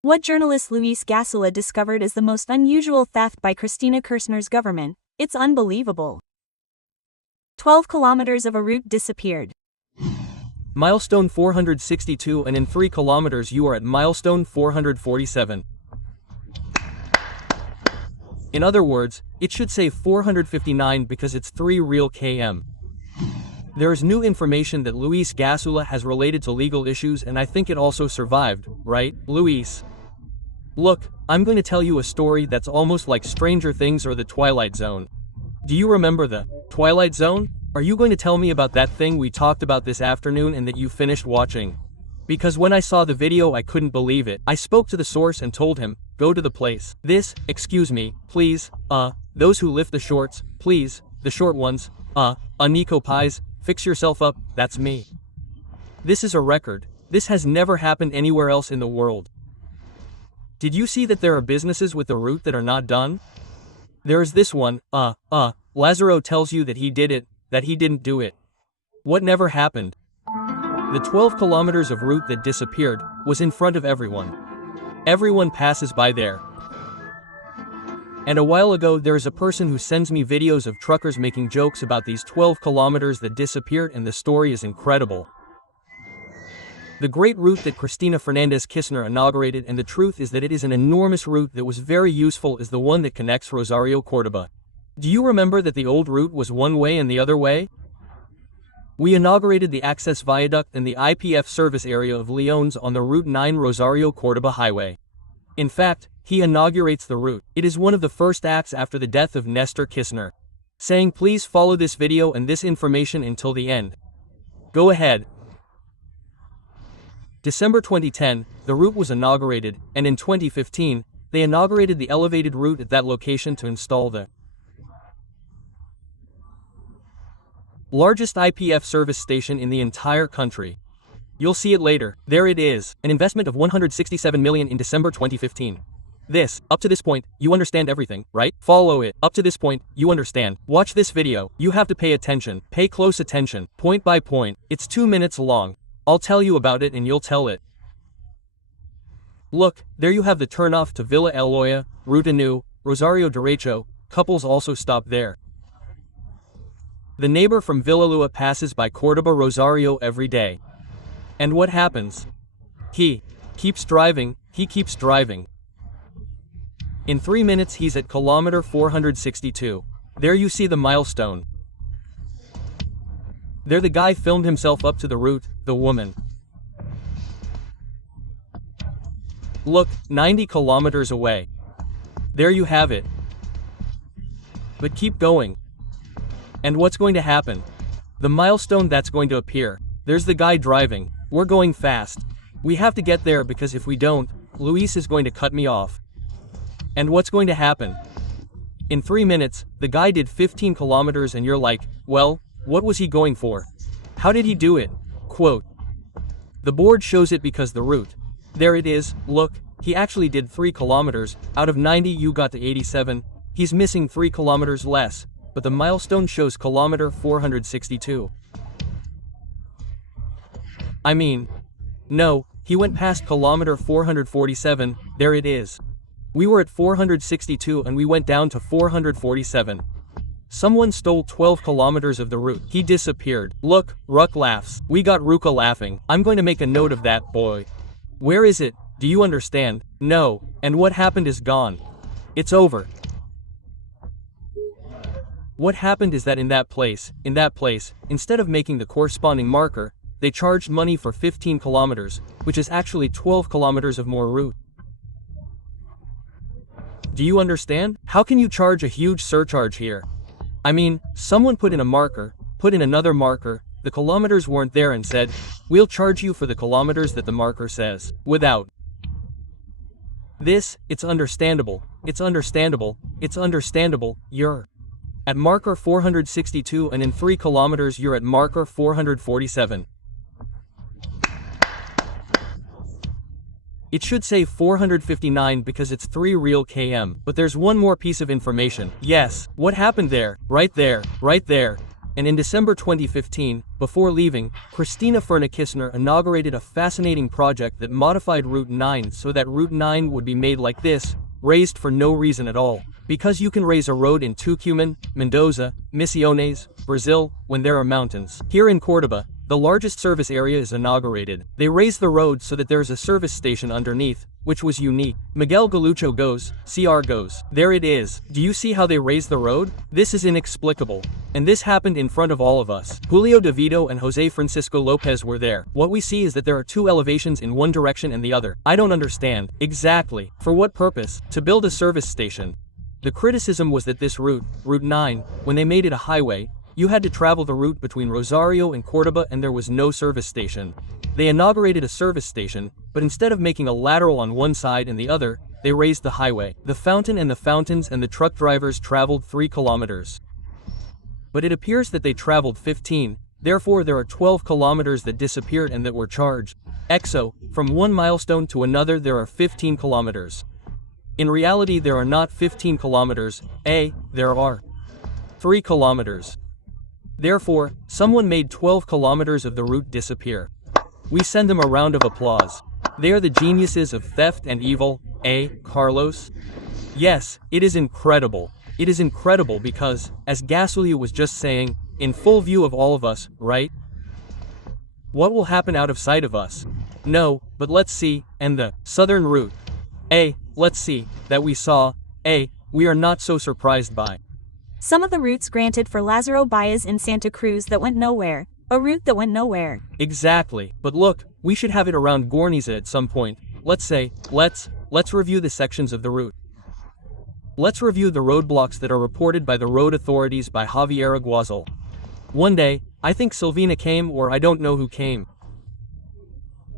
What journalist Luis Gasulla discovered is the most unusual theft by Cristina Kirchner's government. It's unbelievable. 12 kilometers of a route disappeared. Milestone 462, and in 3 kilometers you are at milestone 447. In other words, it should say 459 because it's 3 real km. There is new information that Luis Gasulla has related to legal issues, and I think it also survived, right, Luis? Look, I'm going to tell you a story that's almost like Stranger Things or the Twilight Zone. Do you remember the Twilight Zone? Are you going to tell me about that thing we talked about this afternoon and that you finished watching? Because when I saw the video I couldn't believe it. I spoke to the source and told him, go to the place. Excuse me, please, those who lift the shorts, please, the short ones, Nico Pies, fix yourself up, that's me. This is a record. This has never happened anywhere else in the world. Did you see that there are businesses with the route that are not done? There is this one, Lazaro tells you that he did it, that he didn't do it. What never happened? The 12 kilometers of route that disappeared was in front of everyone. Everyone passes by there. And a while ago there is a person who sends me videos of truckers making jokes about these 12 kilometers that disappeared, and the story is incredible. The great route that Cristina Fernandez Kirchner inaugurated, and the truth is that it is an enormous route that was very useful, is the one that connects Rosario Córdoba. Do you remember that the old route was one way and the other way? We inaugurated the access viaduct and the IPF service area of Leones on the Route 9 Rosario Córdoba highway. In fact, he inaugurates the route. It is one of the first acts after the death of Nestor Kirchner. Saying please follow this video and this information until the end. Go ahead. December 2010, the route was inaugurated, and in 2015, they inaugurated the elevated route at that location to install the largest IPF service station in the entire country. You'll see it later. There it is, an investment of $167 million in December 2015. Up to this point, you understand everything, right? Follow it. Up to this point, you understand. Watch this video. You have to pay attention. Pay close attention, point by point. It's 2 minutes long. I'll tell you about it and you'll tell it. Look, there you have the turnoff to Villa Eloya, Ruta New, Rosario Derecho. Couples also stop there. The neighbor from Villalua passes by Córdoba Rosario every day. And what happens? He keeps driving, In 3 minutes he's at kilometer 462. There you see the milestone. There the guy filmed himself up to the route, the woman. Look, 90 kilometers away. There you have it. But keep going. And what's going to happen? The milestone that's going to appear. There's the guy driving. We're going fast. We have to get there because if we don't, Luis is going to cut me off. And what's going to happen? In 3 minutes, the guy did 15 kilometers and you're like, well, what was he going for? How did he do it? Quote. The board shows it because the route. There it is, look, he actually did 3 kilometers, out of 90 you got to 87, he's missing 3 kilometers less, but the milestone shows kilometer 462. I mean, no, he went past kilometer 447, there it is. We were at 462 and we went down to 447. Someone stole 12 kilometers of the route. He disappeared. Look, Ruck laughs. We got Ruka laughing. I'm going to make a note of that, boy. Where is it? Do you understand? No. And what happened is gone. It's over. What happened is that in that place, instead of making the corresponding marker, they charged money for 15 kilometers, which is actually 12 kilometers of more route. Do you understand? How can you charge a huge surcharge here? I mean, someone put in a marker, put in another marker, the kilometers weren't there and said, we'll charge you for the kilometers that the marker says. Without this, it's understandable, you're at marker 462 and in 3 kilometers you're at marker 447. It should say 459 because it's 3 real km, but there's one more piece of information. Yes, what happened there, right there, And in December 2015, before leaving, Cristina Kirchner inaugurated a fascinating project that modified Route 9 so that Route 9 would be made like this, raised for no reason at all. Because you can raise a road in Tucumán, Mendoza, Misiones, Brazil, when there are mountains. Here in Córdoba, the largest service area is inaugurated. They raised the road so that there's a service station underneath, which was unique. Miguel Galucho goes, CR goes. There it is. Do you see how they raised the road? This is inexplicable. And this happened in front of all of us. Julio DeVito and Jose Francisco Lopez were there. What we see is that there are two elevations in one direction and the other. I don't understand. Exactly. For what purpose? To build a service station. The criticism was that this route, Route 9, when they made it a highway, you had to travel the route between Rosario and Córdoba and there was no service station. They inaugurated a service station, but instead of making a lateral on one side and the other, they raised the highway. The fountain and the fountains and the truck drivers traveled 3 kilometers. But it appears that they traveled 15, therefore there are 12 kilometers that disappeared and that were charged. EXO, from one milestone to another there are 15 kilometers. In reality there are not 15 kilometers, there are 3 kilometers. Therefore, someone made 12 kilometers of the route disappear. We send them a round of applause. They are the geniuses of theft and evil, Carlos? Yes, it is incredible. It is incredible because, as Gasulla was just saying, in full view of all of us, right? What will happen out of sight of us? No, but let's see, and the southern route. Let's see, that we saw, we are not so surprised by. Some of the routes granted for Lázaro Báez in Santa Cruz that went nowhere. A route that went nowhere. Exactly, but look, we should have it around Gorniza at some point. Let's review the sections of the route. Let's review the roadblocks that are reported by the road authorities by Javier Aguazal. One day, I think Silvina came or I don't know who came.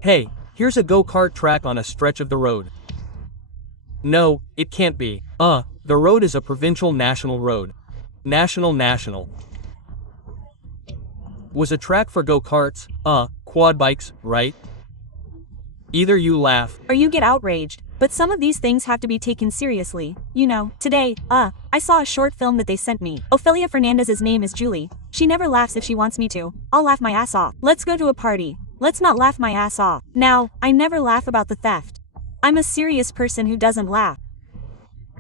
Hey, here's a go-kart track on a stretch of the road. No, it can't be. The road is a provincial national road. National. Was a track for go-karts, quad bikes, right? Either you laugh or you get outraged, but some of these things have to be taken seriously. You know, today, I saw a short film that they sent me. Ofelia Fernandez's name is Julie. She never laughs if she wants me to. I'll laugh my ass off. Let's go to a party. Let's not laugh my ass off. Now, I never laugh about the theft. I'm a serious person who doesn't laugh.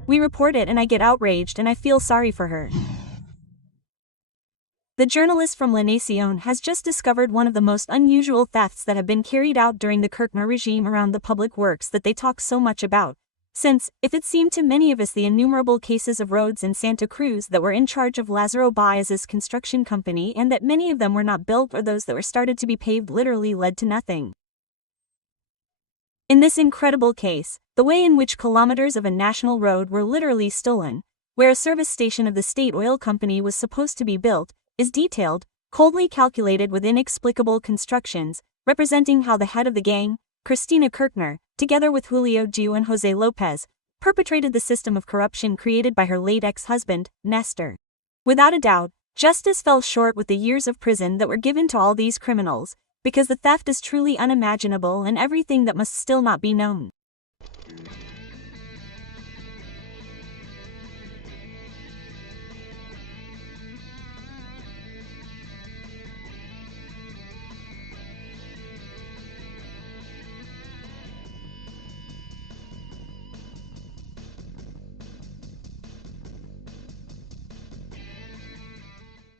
We report it and I get outraged and I feel sorry for her. The journalist from La Nación has just discovered one of the most unusual thefts that have been carried out during the Kirchner regime around the public works that they talk so much about. Since, if it seemed to many of us the innumerable cases of roads in Santa Cruz that were in charge of Lázaro Báez's construction company and that many of them were not built or those that were started to be paved literally led to nothing. In this incredible case, the way in which kilometers of a national road were literally stolen, where a service station of the state oil company was supposed to be built, is detailed, coldly calculated with inexplicable constructions, representing how the head of the gang, Cristina Kirchner, together with Julio Ju and Jose Lopez, perpetrated the system of corruption created by her late ex-husband, Nestor. Without a doubt, justice fell short with the years of prison that were given to all these criminals, because the theft is truly unimaginable and everything that must still not be known.